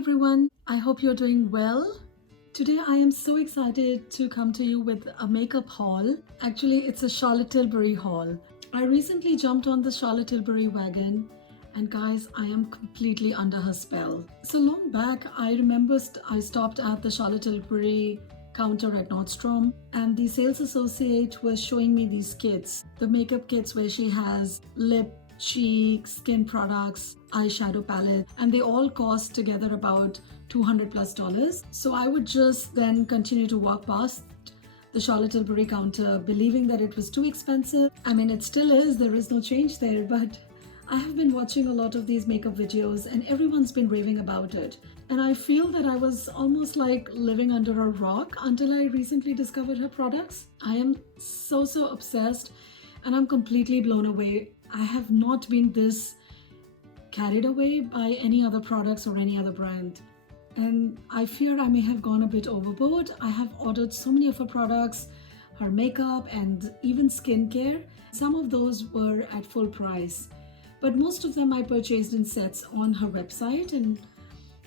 everyone, I hope you're doing well. Today I am so excited to come to you with a makeup haul. Actually, it's a Charlotte Tilbury haul. I recently jumped on the Charlotte Tilbury wagon and guys, I am completely under her spell. So long back, I remember I stopped at the Charlotte Tilbury counter at Nordstrom and the sales associate was showing me these kits, the makeup kits where she has lip, cheek, skin products, eyeshadow palette, and they all cost together about $200+. So I would just then continue to walk past the Charlotte Tilbury counter believing that it was too expensive. I mean, it still is, there is no change there, but I have been watching a lot of these makeup videos and everyone's been raving about it. And I feel that I was almost like living under a rock until I recently discovered her products. I am so obsessed and I'm completely blown away. I have not been this carried away by any other products or any other brand. And I fear I may have gone a bit overboard. I have ordered so many of her products, her makeup and even skincare. Some of those were at full price, but most of them I purchased in sets on her website. And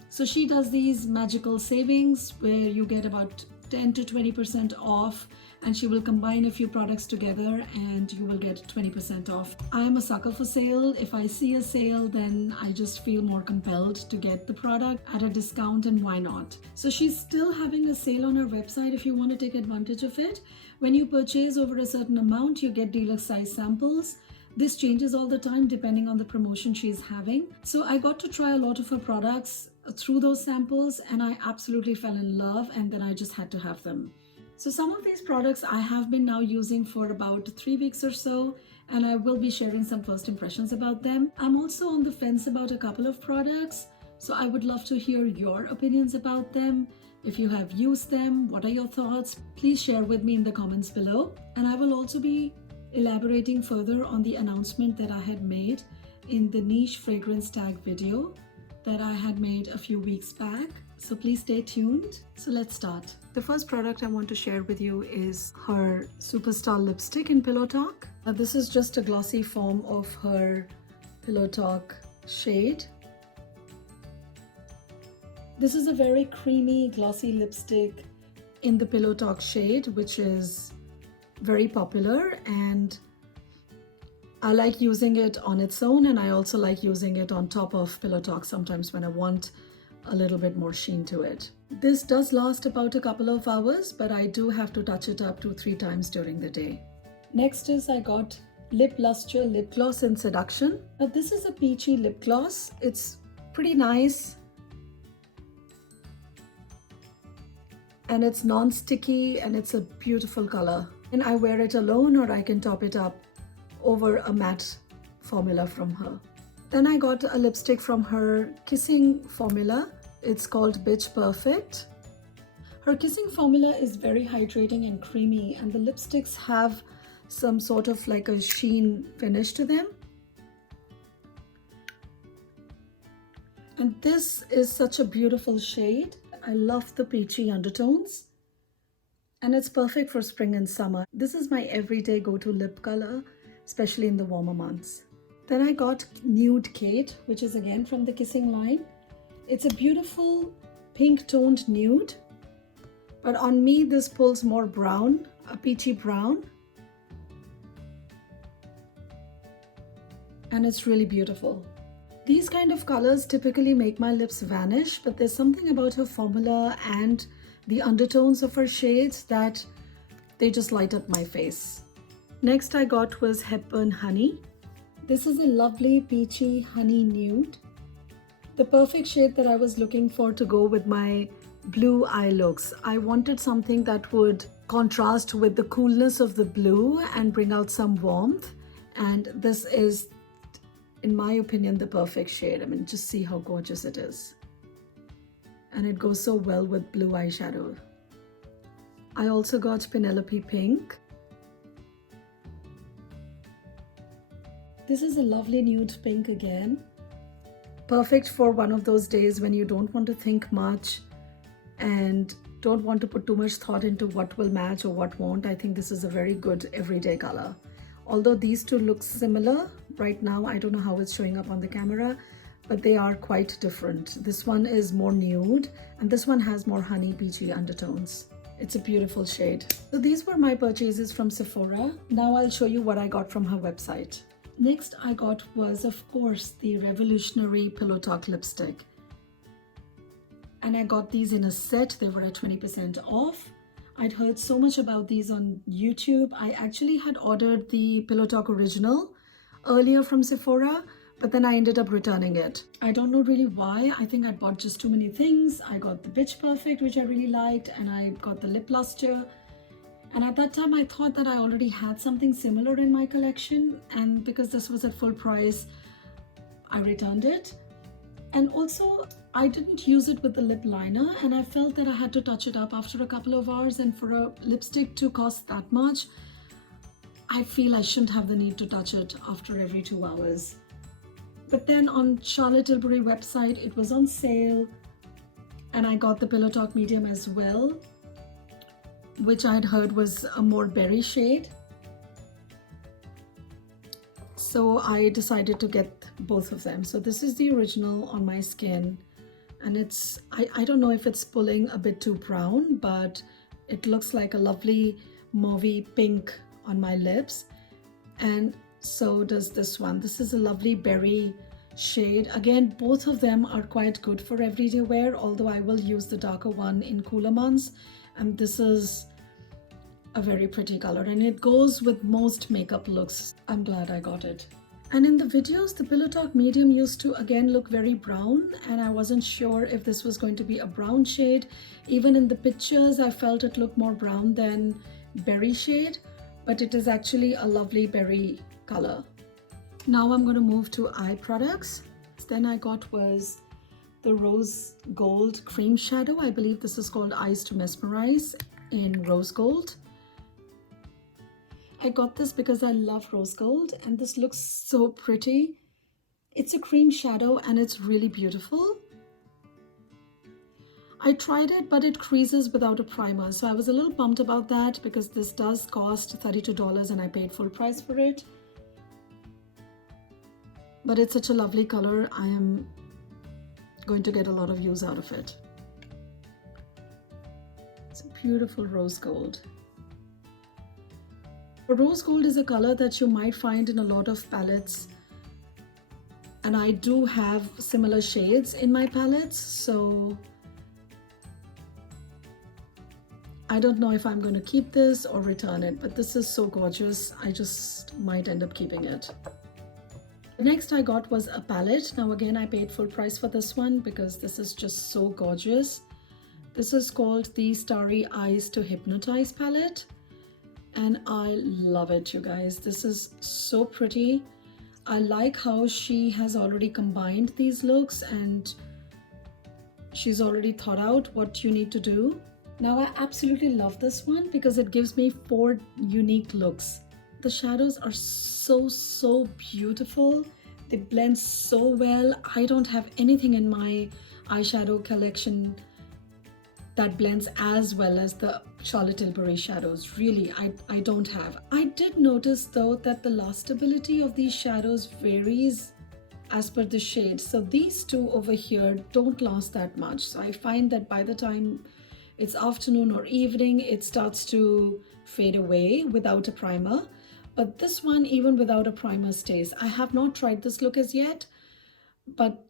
so she does these magical savings where you get about 10 to 20% off, and she will combine a few products together and you will get 20% off. I am a sucker for sale. If I see a sale, then I just feel more compelled to get the product at a discount, and why not? So she's still having a sale on her website if you want to take advantage of it. When you purchase over a certain amount, you get deluxe size samples. This changes all the time depending on the promotion she's having. So I got to try a lot of her products through those samples and I absolutely fell in love, and then I just had to have them. So some of these products I have been now using for about 3 weeks or so, and I will be sharing some first impressions about them. I'm also on the fence about a couple of products, so I would love to hear your opinions about them. If you have used them, what are your thoughts? Please share with me in the comments below. And I will also be elaborating further on the announcement that I had made in the niche fragrance tag video that I had made a few weeks back. So please stay tuned. So let's start. The first product I want to share with you is her Superstar lipstick in Pillow Talk. This is just a glossy form of her Pillow Talk shade. This is a very creamy glossy lipstick in the Pillow Talk shade, which is very popular, and I like using it on its own, and I also like using it on top of Pillow Talk sometimes when I want a little bit more sheen to it. This does last about a couple of hours, but I do have to touch it up 2-3 times during the day. Next is I got Lip Lustre Lip Gloss in Seduction. Now this is a peachy lip gloss. It's pretty nice and it's non-sticky and it's a beautiful color. And I wear it alone or I can top it up over a matte formula from her. Then I got a lipstick from her Kissing formula. It's called Bitch Perfect. Her Kissing formula is very hydrating and creamy, and the lipsticks have some sort of like a sheen finish to them. And this is such a beautiful shade. I love the peachy undertones. And it's perfect for spring and summer. This is my everyday go-to lip color, especially in the warmer months. Then I got Nude Kate, which is again from the Kissing line. It's a beautiful pink toned nude, but on me this pulls more brown, a peachy brown. And it's really beautiful. These kind of colors typically make my lips vanish, but there's something about her formula and the undertones of her shades that they just light up my face. Next I got was Hepburn Honey. This is a lovely peachy honey nude. The perfect shade that I was looking for to go with my blue eye looks. I wanted something that would contrast with the coolness of the blue and bring out some warmth. And this is, in my opinion, the perfect shade. I mean, just see how gorgeous it is. And it goes so well with blue eyeshadow. I also got Penelope Pink. This is a lovely nude pink again. Perfect for one of those days when you don't want to think much and don't want to put too much thought into what will match or what won't. I think this is a very good everyday color. Although these two look similar right now, I don't know how it's showing up on the camera, but they are quite different. This one is more nude and this one has more honey peachy undertones. It's a beautiful shade. So these were my purchases from Sephora. Now I'll show you what I got from her website. Next I got was, of course, the Revolutionary Pillow Talk lipstick. And I got these in a set. They were at 20% off. I'd heard so much about these on YouTube. I actually had ordered the Pillow Talk original earlier from Sephora, but then I ended up returning it. I don't know really why. I think I bought just too many things. I got the Pitch Perfect, which I really liked, and I got the Lip Luster. And at that time, I thought that I already had something similar in my collection, and because this was at full price, I returned it. And also, I didn't use it with the lip liner, and I felt that I had to touch it up after a couple of hours, and for a lipstick to cost that much, I feel I shouldn't have the need to touch it after every 2 hours. But then on Charlotte Tilbury website, it was on sale, and I got the Pillow Talk medium as well, which I had heard was a more berry shade. So I decided to get both of them. So this is the original on my skin, and it's, I don't know if it's pulling a bit too brown, but it looks like a lovely mauvey pink on my lips. And so does this one. This is a lovely berry shade. Again, both of them are quite good for everyday wear, although I will use the darker one in cooler months. And this is a very pretty color, and it goes with most makeup looks. I'm glad I got it. And in the videos, the Pillow Talk medium used to again look very brown, and I wasn't sure if this was going to be a brown shade. Even in the pictures, I felt it looked more brown than berry shade, but it is actually a lovely berry color. Now I'm going to move to eye products. Then I got was the Rose Gold Cream Shadow. I believe this is called Eyes to Mesmerize in Rose Gold. I got this because I love rose gold, and this looks so pretty. It's a cream shadow and it's really beautiful. I tried it, but it creases without a primer, so I was a little bummed about that because this does cost $32 and I paid full price for it. But it's such a lovely color. I am going to get a lot of use out of it. It's a beautiful rose gold. Rose gold is a color that you might find in a lot of palettes, and I do have similar shades in my palettes, so I don't know if I'm going to keep this or return it, but this is so gorgeous. I just might end up keeping it. The next I got was a palette. Now again, I paid full price for this one because this is just so gorgeous. This is called the Starry Eyes to Hypnotize palette. And I love it, you guys. This is so pretty. I like how she has already combined these looks and she's already thought out what you need to do. Now I absolutely love this one because it gives me 4 unique looks. The shadows are so beautiful. They blend so well. I don't have anything in my eyeshadow collection that blends as well as the Charlotte Tilbury shadows. Really, I don't have. I did notice though that the lastability of these shadows varies as per the shade. So these two over here don't last that much. So I find that by the time it's afternoon or evening, it starts to fade away without a primer. But this one, even without a primer, stays. I have not tried this look as yet, but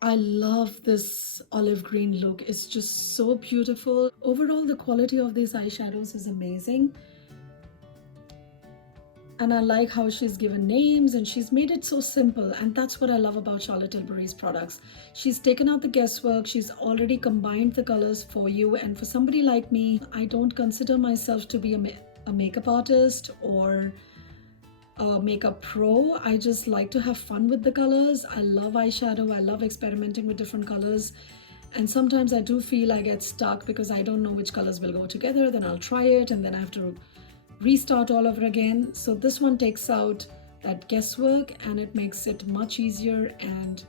I love this olive green look. It's just so beautiful. Overall, the quality of these eyeshadows is amazing. And I like how she's given names and she's made it so simple. And that's what I love about Charlotte Tilbury's products. She's taken out the guesswork. She's already combined the colors for you. And for somebody like me, I don't consider myself to be a makeup artist or a makeup pro. I just like to have fun with the colors. I love eyeshadow. I love experimenting with different colors. And sometimes I do feel I get stuck because I don't know which colors will go together. Then I'll try it and then I have to restart all over again. So this one takes out that guesswork and it makes it much easier, and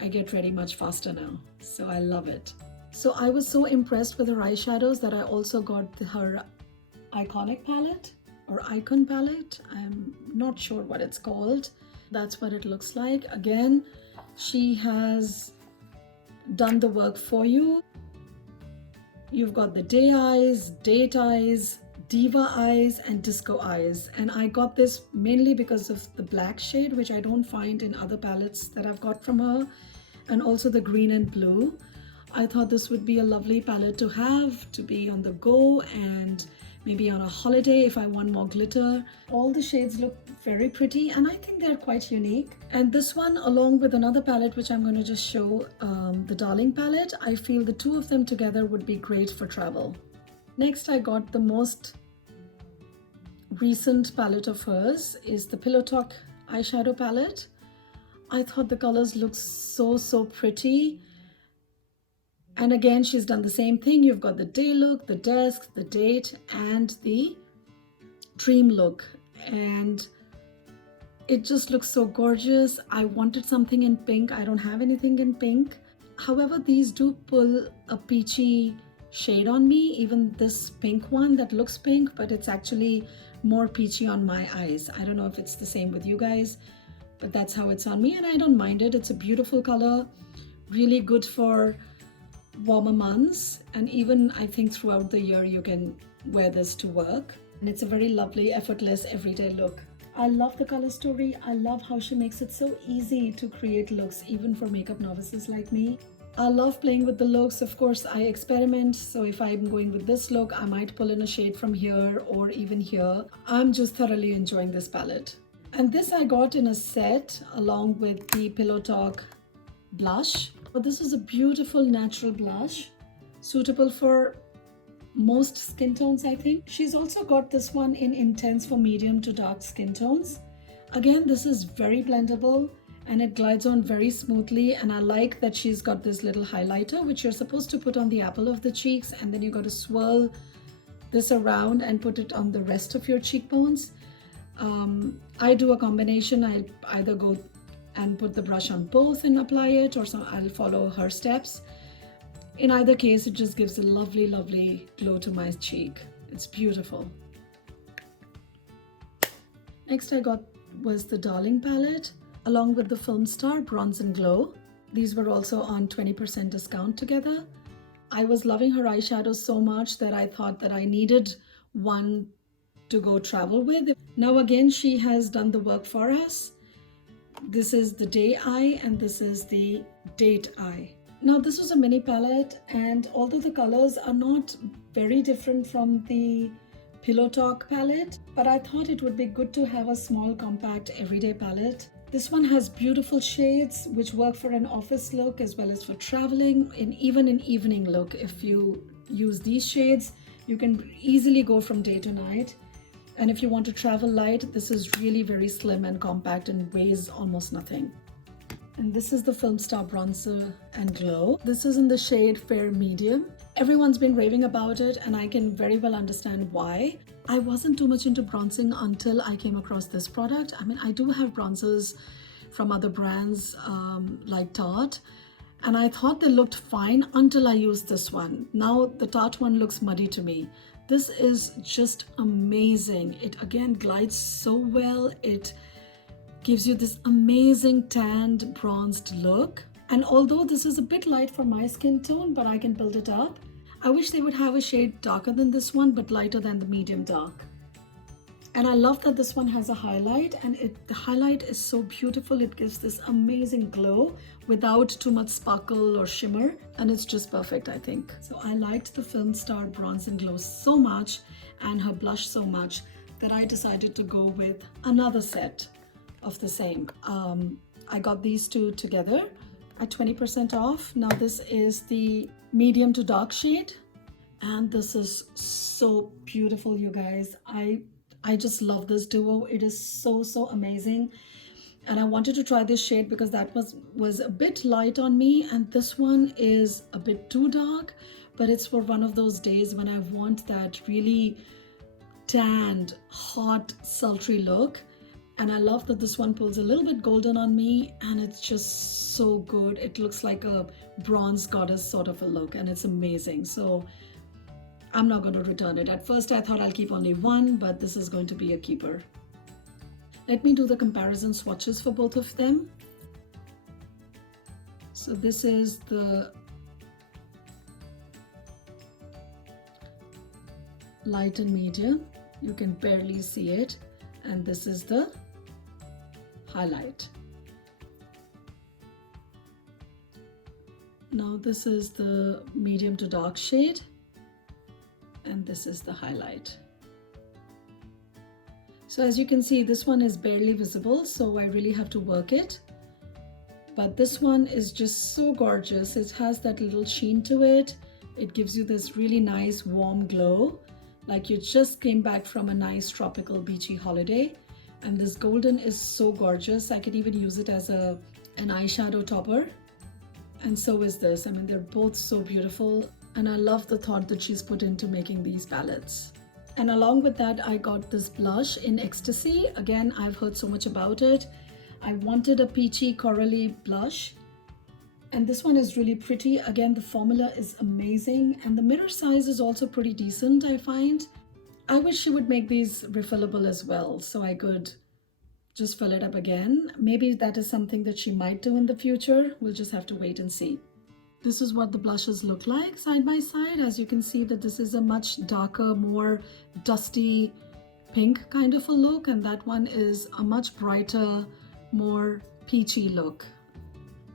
I get ready much faster now. So I love it. So I was so impressed with her eyeshadows that I also got her Iconic palette or Icon palette. I'm not sure what it's called. That's what it looks like. Again, She has done the work for you. You've got the day eyes, date eyes, diva eyes, and disco eyes. And I got this mainly because of the black shade, which I don't find in other palettes that I've got from her, and also the green and blue. I thought this would be a lovely palette to have, to be on the go, and maybe on a holiday if I want more glitter. All the shades look very pretty, and I think they're quite unique. And this one, along with another palette which I'm going to just show, the Darling palette, I feel the two of them together would be great for travel. Next, I got the most recent palette of hers, is the Pillow Talk eyeshadow palette. I thought the colors looked so pretty. And again, she's done the same thing. You've got the day look, the desk, the date, and the dream look. And it just looks so gorgeous. I wanted something in pink. I don't have anything in pink. However, these do pull a peachy shade on me. Even this pink one that looks pink, but it's actually more peachy on my eyes. I don't know if it's the same with you guys, but that's how it's on me, and I don't mind it. It's a beautiful color, really good for warmer months, and even I think throughout the year you can wear this to work, and it's a very lovely, effortless, everyday look. I love the color story. I love how she makes it so easy to create looks, even for makeup novices like me. I love playing with the looks. Of course, I experiment, so if I'm going with this look, I might pull in a shade from here or even here. I'm just thoroughly enjoying this palette. And this I got in a set along with the Pillow Talk blush. But this is a beautiful natural blush, suitable for most skin tones, I think. She's also got this one in intense for medium to dark skin tones. Again, this is very blendable and it glides on very smoothly, and I like that she's got this little highlighter which you're supposed to put on the apple of the cheeks, and then you got to swirl this around and put it on the rest of your cheekbones. I do a combination. I either go and put the brush on both and apply it, or I'll follow her steps. In either case, it just gives a lovely glow to my cheek. It's beautiful. Next I got was the Darling palette along with the Film Star Bronze and Glow. These were also on 20% discount together. I was loving her eyeshadows so much that I thought that I needed one to go travel with. Now again, she has done the work for us. This is the day eye and this is the date eye. Now this was a mini palette, and although the colors are not very different from the Pillow Talk palette, but I thought it would be good to have a small compact everyday palette. This one has beautiful shades which work for an office look as well as for traveling, and even an evening look. If you use these shades, you can easily go from day to night. And if you want to travel light, this is really very slim and compact and weighs almost nothing. And this is the Film Star Bronzer and Glow. This is in the shade Fair Medium. Everyone's been raving about it, and I can very well understand why. I wasn't too much into bronzing until I came across this product. I mean, I do have bronzers from other brands like Tarte, and I thought they looked fine until I used this one. Now the Tarte one looks muddy to me. This is just amazing. It again glides so well. It gives you this amazing tanned bronzed look. And although this is a bit light for my skin tone, but I can build it up. I wish they would have a shade darker than this one, but lighter than the medium dark. And I love that this one has a highlight, and the highlight is so beautiful. It gives this amazing glow without too much sparkle or shimmer, and it's just perfect, I think. So I liked the Film Star Bronze and Glow so much, and her blush so much, that I decided to go with another set of the same. I got these two together at 20% off. Now this is the medium to dark shade, and this is so beautiful, you guys. I just love this duo. It is so amazing, and I wanted to try this shade because that was a bit light on me, and this one is a bit too dark, but it's for one of those days when I want that really tanned, hot, sultry look. And I love that this one pulls a little bit golden on me, and it's just so good. It looks like a bronze goddess sort of a look, and it's amazing. So I'm not going to return it. At first I thought I'll keep only one, but this is going to be a keeper. Let me do the comparison swatches for both of them. So this is the light and medium. You can barely see it. And this is the highlight. Now this is the medium to dark shade. And this is the highlight. So as you can see, this one is barely visible, so I really have to work it. But this one is just so gorgeous. It has that little sheen to it. It gives you this really nice warm glow, like you just came back from a nice tropical beachy holiday. And this golden is so gorgeous. I could even use it as an eyeshadow topper. And so is this. I mean, they're both so beautiful. And I love the thought that she's put into making these palettes. And along with that, I got this blush in Ecstasy. Again, I've heard so much about it. I wanted a peachy corally blush. And this one is really pretty. Again, the formula is amazing. And the mirror size is also pretty decent, I find. I wish she would make these refillable as well, so I could just fill it up again. Maybe that is something that she might do in the future. We'll just have to wait and see. This is what the blushes look like side by side. As you can see that this is a much darker, more dusty pink kind of a look, and that one is a much brighter, more peachy look.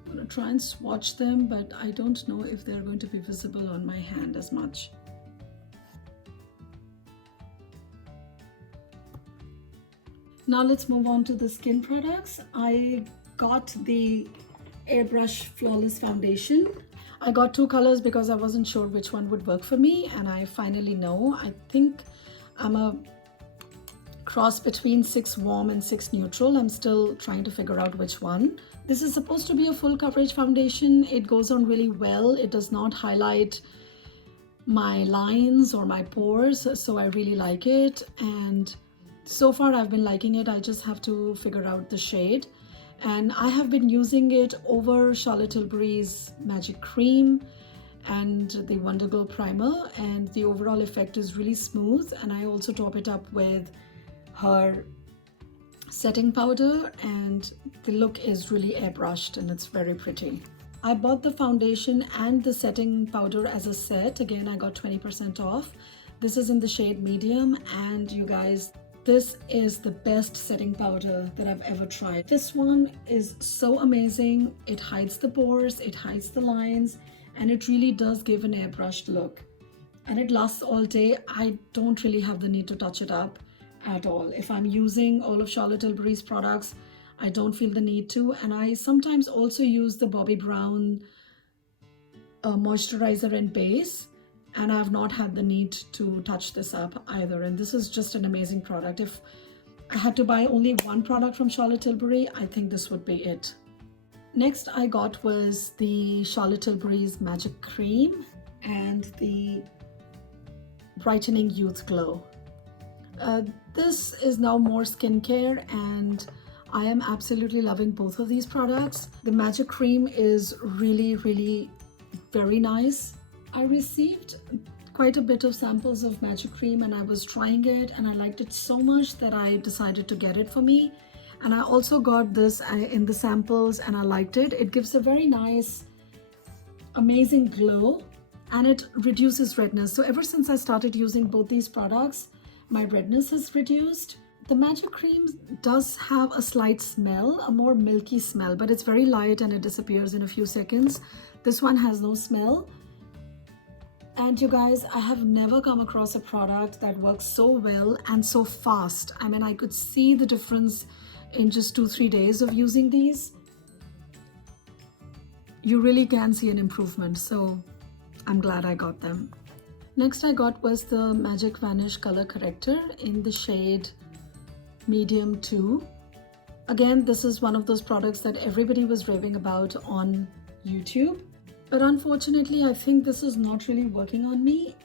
I'm going to try and swatch them, but I don't know if they're going to be visible on my hand as much. Now let's move on to the skin products. I got the Airbrush Flawless Foundation. I got two colors because I wasn't sure which one would work for me, and I finally know. I think I'm a cross between 6 warm and 6 neutral. I'm still trying to figure out which one. This is supposed to be a full coverage foundation. It goes on really well. It does not highlight my lines or my pores, so I really like it. And so far I've been liking it. I just have to figure out the shade. And I have been using it over Charlotte Tilbury's Magic Cream and the Wonder Glow Primer, and the overall effect is really smooth. And I also top it up with her setting powder, and the look is really airbrushed and it's very pretty. I bought the foundation and the setting powder as a set. Again, I got 20% off. This is in the shade medium, and you guys, this is the best setting powder that I've ever tried. This one is so amazing. It hides the pores, it hides the lines, and it really does give an airbrushed look. And it lasts all day. I don't really have the need to touch it up at all. If I'm using all of Charlotte Tilbury's products, I don't feel the need to. And I sometimes also use the Bobbi Brown moisturizer and base, and I've not had the need to touch this up either. And this is just an amazing product. If I had to buy only one product from Charlotte Tilbury, I think this would be it. Next I got was the Charlotte Tilbury's Magic Cream and the Brightening Youth Glow. This is now more skincare, and I am absolutely loving both of these products. The Magic Cream is really very nice. I received quite a bit of samples of Magic Cream and I was trying it, and I liked it so much that I decided to get it for me. And I also got this in the samples and I liked it. It gives a very nice, amazing glow, and it reduces redness. So ever since I started using both these products, my redness has reduced. The Magic Cream does have a slight smell, a more milky smell, but it's very light and it disappears in a few seconds. This one has no smell. And you guys, I have never come across a product that works so well and so fast. I mean, I could see the difference in just 2-3 days of using these. You really can see an improvement, so I'm glad I got them. Next I got was the Magic Vanish Color Corrector in the shade Medium 2. Again, this is one of those products that everybody was raving about on YouTube. But unfortunately, I think this is not really working on me.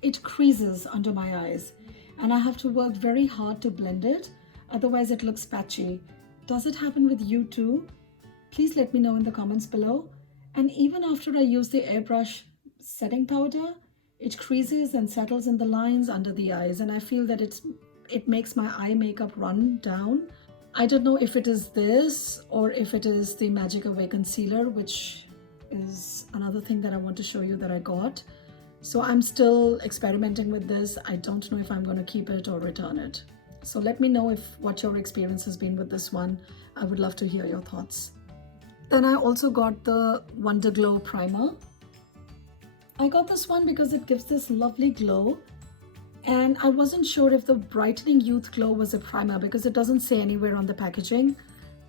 It creases under my eyes, and I have to work very hard to blend it. Otherwise, it looks patchy. Does it happen with you too? Please let me know in the comments below. And even after I use the Airbrush setting powder, it creases and settles in the lines under the eyes, and I feel that it makes my eye makeup run down. I don't know if it is this or if it is the Magic Away concealer, which is another thing that I want to show you that I got. So I'm still experimenting with this. I don't know if I'm going to keep it or return it. So let me know what your experience has been with this one. I would love to hear your thoughts. Then I also got the Wonder Glow primer. I got this one because it gives this lovely glow, and I wasn't sure if the Brightening Youth Glow was a primer because it doesn't say anywhere on the packaging.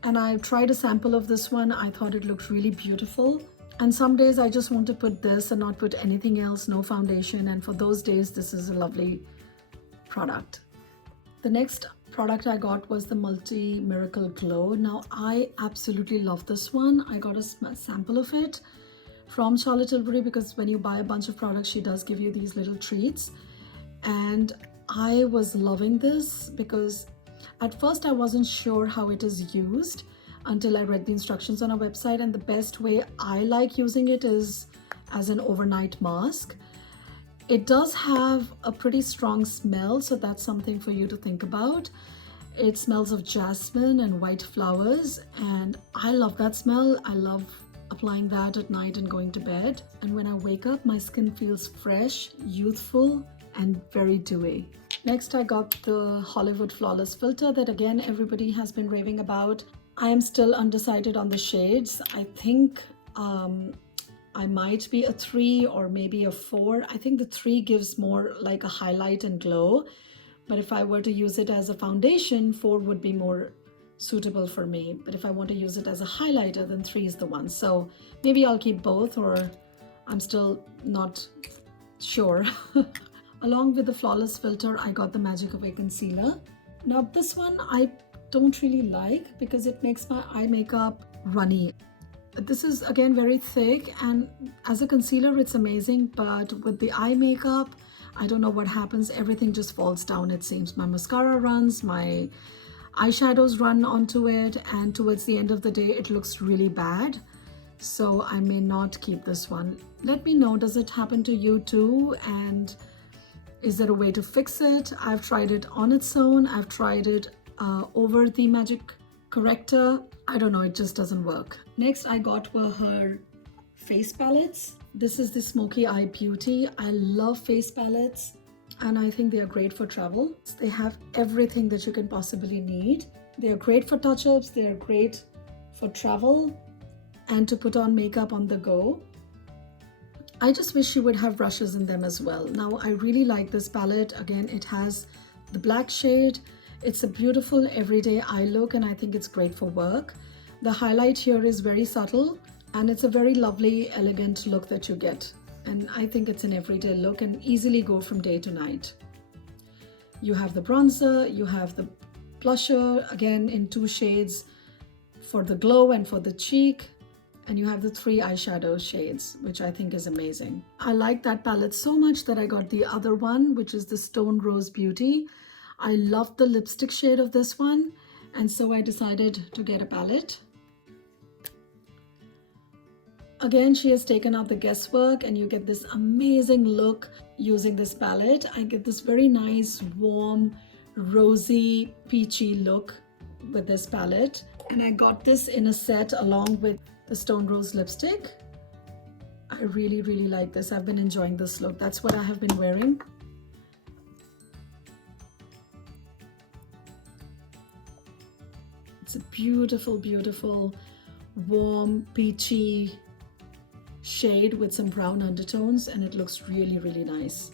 And I tried a sample of this one. I thought it looked really beautiful. And some days I just want to put this and not put anything else, no foundation. And for those days, this is a lovely product. The next product I got was the Multi Miracle Glow. Now I absolutely love this one. I got a sample of it from Charlotte Tilbury because when you buy a bunch of products, she does give you these little treats. And I was loving this because at first I wasn't sure how it is used until I read the instructions on our website, and the best way I like using it is as an overnight mask. It does have a pretty strong smell, so that's something for you to think about. It smells of jasmine and white flowers, and I love that smell. I love applying that at night and going to bed. And when I wake up, my skin feels fresh, youthful, and very dewy. Next, I got the Hollywood Flawless Filter that again everybody has been raving about. I am still undecided on the shades. I think I might be a 3 or maybe a 4. I think the 3 gives more like a highlight and glow, but if I were to use it as a foundation, 4 would be more suitable for me. But if I want to use it as a highlighter, then 3 is the one. So maybe I'll keep both, or I'm still not sure. Along with the Flawless Filter, I got the Magic Away Concealer. Now this one I don't really like because it makes my eye makeup runny. This is again very thick, and as a concealer it's amazing, but with the eye makeup, I don't know what happens. Everything just falls down, it seems. My mascara runs, my eyeshadows run onto it, and towards the end of the day it looks really bad. So I may not keep this one. Let me know, does it happen to you too? And is there a way to fix it? I've tried it on its own. I've tried it over the Magic Corrector. I don't know, it just doesn't work. Next I got were her face palettes. This is the Smokey Eye Beauty. I love face palettes and I think they are great for travel. They have everything that you can possibly need. They are great for touch-ups, they are great for travel and to put on makeup on the go. I just wish she would have brushes in them as well. Now I really like this palette. Again, it has the black shade. It's a beautiful everyday eye look and I think it's great for work. The highlight here is very subtle and it's a very lovely, elegant look that you get. And I think it's an everyday look and easily go from day to night. You have the bronzer, you have the blusher, again in 2 shades for the glow and for the cheek. And you have the 3 eyeshadow shades, which I think is amazing. I like that palette so much that I got the other one, which is the Stone Rose Beauty. I love the lipstick shade of this one, and so I decided to get a palette. Again, she has taken out the guesswork and you get this amazing look using this palette. I get this very nice, warm, rosy, peachy look with this palette. And I got this in a set along with the Stone Rose lipstick. I really, really like this. I've been enjoying this look. That's what I have been wearing. It's a beautiful, beautiful, warm, peachy shade with some brown undertones, and it looks really, really nice.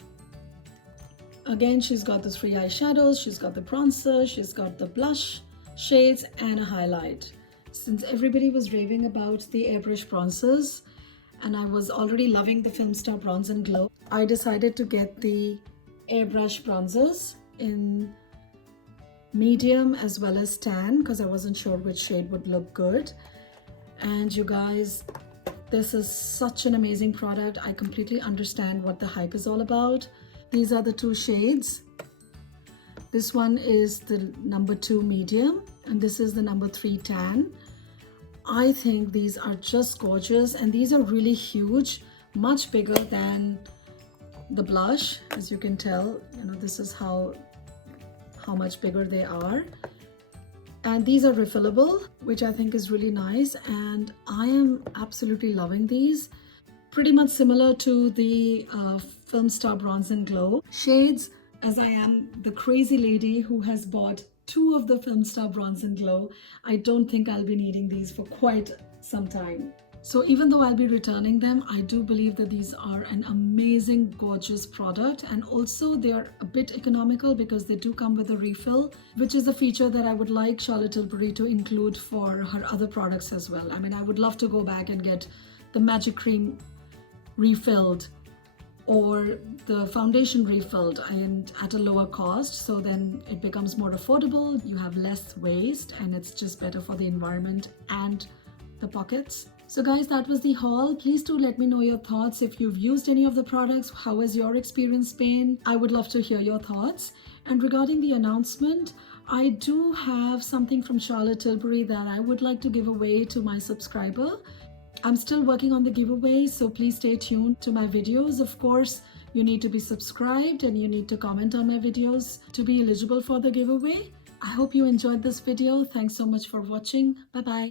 Again, she's got the 3 eyeshadows, she's got the bronzer, she's got the blush shades, and a highlight. Since everybody was raving about the Airbrush Bronzers, and I was already loving the Film Star Bronze and Glow, I decided to get the Airbrush Bronzers in medium as well as tan because I wasn't sure which shade would look good. And you guys, this is such an amazing product. I completely understand what the hype is all about. These are the 2 shades. This one is the number 2 medium and this is the number 3 tan. I think these are just gorgeous, and these are really huge, much bigger than the blush. As you can tell, you know, this is how much bigger they are. And these are refillable, which I think is really nice, and I am absolutely loving these. Pretty much similar to the Film Star Bronze and Glow shades, as I am the crazy lady who has bought 2 of the Film Star Bronze and Glow. I don't think I'll be needing these for quite some time. So even though I'll be returning them, I do believe that these are an amazing, gorgeous product, and also they are a bit economical because they do come with a refill, which is a feature that I would like Charlotte Tilbury to include for her other products as well. I mean, I would love to go back and get the Magic Cream refilled or the foundation refilled and at a lower cost, so then it becomes more affordable, you have less waste, and it's just better for the environment and the pockets. So guys, that was the haul. Please do let me know your thoughts. If you've used any of the products, how has your experience been? I would love to hear your thoughts. And regarding the announcement, I do have something from Charlotte Tilbury that I would like to give away to my subscriber. I'm still working on the giveaway, so please stay tuned to my videos. Of course, you need to be subscribed and you need to comment on my videos to be eligible for the giveaway. I hope you enjoyed this video. Thanks so much for watching. Bye-bye.